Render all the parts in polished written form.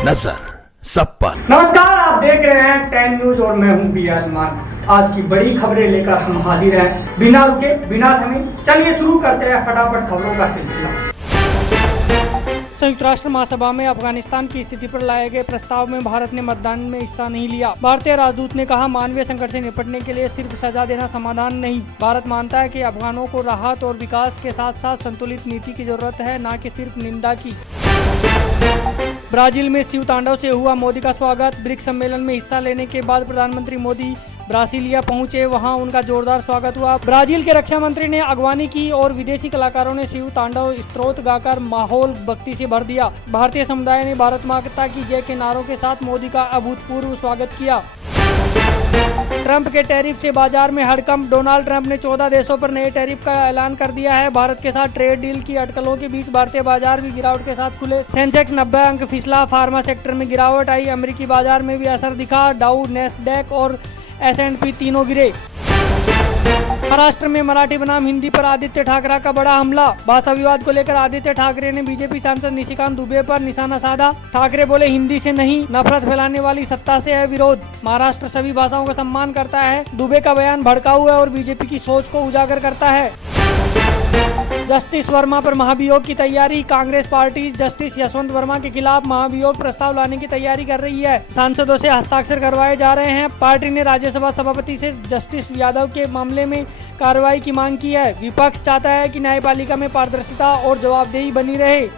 नजर सब पर। नमस्कार, आप देख रहे हैं 10 न्यूज और मैं हूं बियाजमान। आज की बड़ी खबरें लेकर हम हाजिर हैं, बिना रुके बिना थमे। चलिए शुरू करते हैं फटाफट खबरों का सिलसिला। संयुक्त राष्ट्र महासभा में अफगानिस्तान की स्थिति पर लाए गए प्रस्ताव में भारत ने मतदान में हिस्सा नहीं लिया। भारतीय राजदूत ने कहा, मानवीय संकट से निपटने के लिए सिर्फ सजा देना समाधान नहीं। भारत मानता है कि अफगानों को राहत और विकास के साथ साथ संतुलित नीति की जरूरत है, न कि सिर्फ निंदा की। ब्राजील में शिव तांडव से हुआ मोदी का स्वागत। ब्रिक्स सम्मेलन में हिस्सा लेने के बाद प्रधानमंत्री मोदी ब्रासीलिया पहुंचे, वहां उनका जोरदार स्वागत हुआ। ब्राजील के रक्षा मंत्री ने अगवानी की और विदेशी कलाकारों ने शिव तांडव स्तोत्र गाकर माहौल भक्ति से भर दिया। भारतीय समुदाय ने भारत माता की जय के नारों के साथ मोदी का अभूतपूर्व स्वागत किया। ट्रंप के टैरिफ से बाजार में हड़कंप। डोनाल्ड ट्रंप ने 14 देशों पर नए टैरिफ का ऐलान कर दिया है। भारत के साथ ट्रेड डील की अटकलों के बीच भारतीय बाजार भी गिरावट के साथ खुले। सेंसेक्स 90 अंक फिसला। फार्मा सेक्टर में गिरावट आई। अमेरिकी बाजार में भी असर दिखा। डाउ, नैस्डैक और S&P तीनों गिरे। महाराष्ट्र में मराठी बनाम हिंदी पर आदित्य ठाकरे का बड़ा हमला। भाषा विवाद को लेकर आदित्य ठाकरे ने बीजेपी सांसद निशिकांत दुबे पर निशाना साधा। ठाकरे बोले, हिंदी से नहीं, नफरत फैलाने वाली सत्ता से है विरोध। महाराष्ट्र सभी भाषाओं का सम्मान करता है। दुबे का बयान भड़काऊ है और बीजेपी की सोच को उजागर करता है। जस्टिस वर्मा पर महाभियोग की तैयारी। कांग्रेस पार्टी जस्टिस यशवंत वर्मा के खिलाफ महाभियोग प्रस्ताव लाने की तैयारी कर रही है। सांसदों से हस्ताक्षर करवाए जा रहे हैं। पार्टी ने राज्यसभा सभापति से जस्टिस यादव के मामले में कार्रवाई की मांग की है। विपक्ष चाहता है कि न्यायपालिका में पारदर्शिता और जवाबदेही बनी रहे।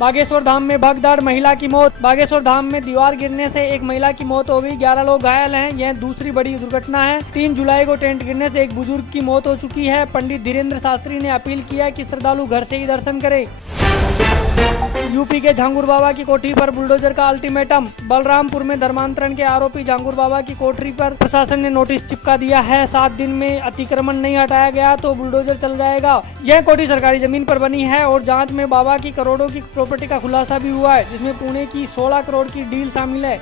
बागेश्वर धाम में भगदड़, महिला की मौत। बागेश्वर धाम में दीवार गिरने से एक महिला की मौत हो गई, 11 लोग घायल हैं। यह दूसरी बड़ी दुर्घटना है। 3 जुलाई को टेंट गिरने से एक बुजुर्ग की मौत हो चुकी है। पंडित धीरेन्द्र शास्त्री ने अपील किया कि श्रद्धालु घर से ही दर्शन करें। यूपी के झांगुर बाबा की कोठी पर बुलडोजर का अल्टीमेटम। बलरामपुर में धर्मांतरण के आरोपी झांगुर बाबा की कोठरी पर प्रशासन ने नोटिस चिपका दिया है। 7 दिन में अतिक्रमण नहीं हटाया गया तो बुलडोजर चल जाएगा। यह कोठी सरकारी जमीन पर बनी है और जांच में बाबा की करोड़ों की प्रॉपर्टी का खुलासा भी हुआ है, जिसमें पुणे की 16 करोड़ की डील शामिल है।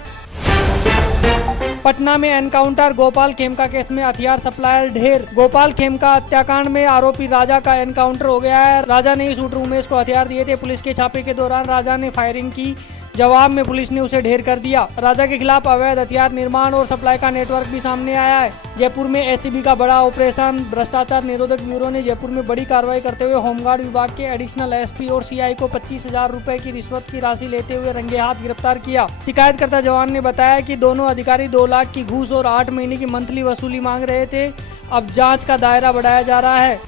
पटना में एनकाउंटर। गोपाल खेमका केस में हथियार सप्लायर ढेर। गोपाल खेमका हत्याकांड में आरोपी राजा का एनकाउंटर हो गया है। राजा ने ही शूटर उमेश को हथियार दिए थे। पुलिस के छापे के दौरान राजा ने फायरिंग की। जवाब में पुलिस ने उसे ढेर कर दिया। राजा के खिलाफ अवैध हथियार निर्माण और सप्लाई का नेटवर्क भी सामने आया है। जयपुर में एसीबी का बड़ा ऑपरेशन। भ्रष्टाचार निरोधक ब्यूरो ने जयपुर में बड़ी कार्रवाई करते हुए होमगार्ड विभाग के एडिशनल एसपी और सीआई को 25,000 रुपए की रिश्वत की राशि लेते हुए रंगे हाथ गिरफ्तार किया। शिकायतकर्ता जवान ने बताया कि दोनों अधिकारी 2 लाख की घूस और 8 महीने की मंथली वसूली मांग रहे थे। अब जाँच का दायरा बढ़ाया जा रहा है।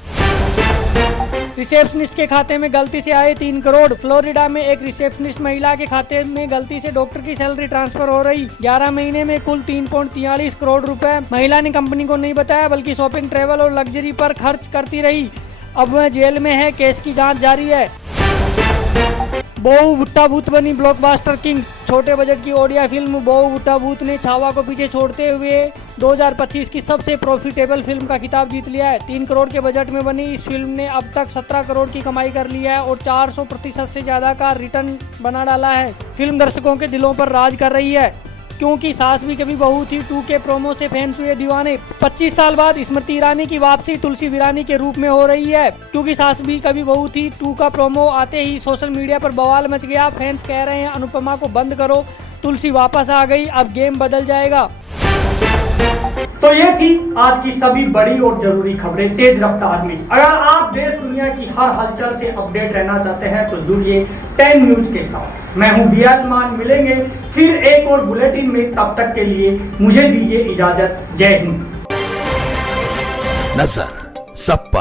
रिसेप्शनिस्ट के खाते में गलती से आए 3 करोड़। फ्लोरिडा में एक रिसेप्शनिस्ट महिला के खाते में गलती से डॉक्टर की सैलरी ट्रांसफर हो रही। 11 महीने में कुल 3.43 करोड़ रुपए महिला ने कंपनी को नहीं बताया, बल्कि शॉपिंग, ट्रेवल और लग्जरी पर खर्च करती रही। अब वह जेल में है। केस की जांच जारी है। बोऊ भुट्टा भूत बनी ब्लॉकबस्टर किंग। छोटे बजट की ओडिया फिल्म बोऊ भुट्टा भूत ने छावा को पीछे छोड़ते हुए 2025 की सबसे प्रॉफिटेबल फिल्म का खिताब जीत लिया है। 3 करोड़ के बजट में बनी इस फिल्म ने अब तक 17 करोड़ की कमाई कर ली है और 400% से ज्यादा का रिटर्न बना डाला है। फिल्म दर्शकों के दिलों पर राज कर रही है, क्योंकि सास भी कभी बहू थी 2 के प्रोमो से फैंस हुए दीवाने। 25 साल बाद स्मृति ईरानी की वापसी तुलसी वीरानी के रूप में हो रही है, क्योंकि सास भी कभी बहू थी 2 का प्रोमो आते ही सोशल मीडिया पर बवाल मच गया। फैंस कह रहे हैं, अनुपमा को बंद करो, तुलसी वापस आ गई, अब गेम बदल जाएगा। तो ये थी आज की सभी बड़ी और जरूरी खबरें तेज रफ्तार में। अगर आप देश दुनिया की हर हलचल से अपडेट रहना चाहते हैं तो जुड़िए 10 न्यूज के साथ। मैं हूं बियाजमान। मिलेंगे फिर एक और बुलेटिन में, तब तक के लिए मुझे दीजिए इजाजत। जय हिंद। नजर सब पर।